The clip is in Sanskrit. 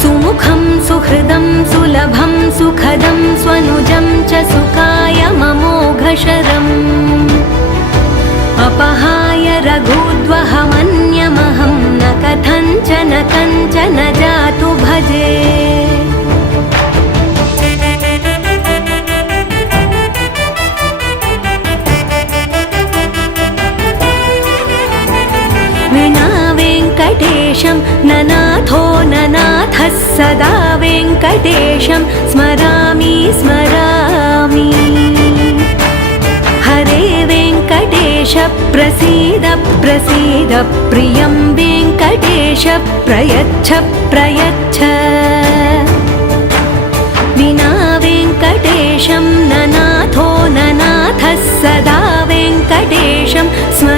सुमुखं सुहृदं सुलभं सुखदं स्वनुजं च सुखाय ममोघशरम् अपहाय रघुद्वहमन्यमहं न कथञ्चन कञ्चन जातु भजे विना वेङ्कटेशं ननाथो ननाथः सदा वेङ्कटेशं स्मरामि स्मरामि हरे वेङ्कटेश प्रसीद प्रसीद प्रियं वेङ्कटेश प्रयच्छ प्रयच्छ विना वेङ्कटेशं ननाथो ननाथः सदा वेङ्कटेशं स्मरामि